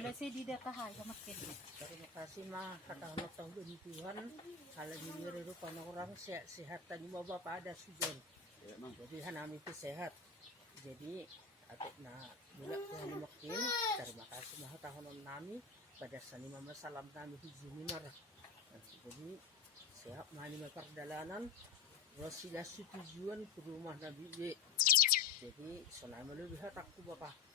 Wala si di datahay sa makin. Terima kasih mah kata Allah tahu Tuhan kalau diliru pan orang sehat tadi bapak ada sujon. Jadi hanami itu sehat. Jadi atik na bila Tuhan makin terima kasih mah tahun nami pada sani mama salam nami hijiminar. Jadi sehat mani perjalanan wasilah tujuan ke rumah Nabi. Jadi sonai lebih aku bapak.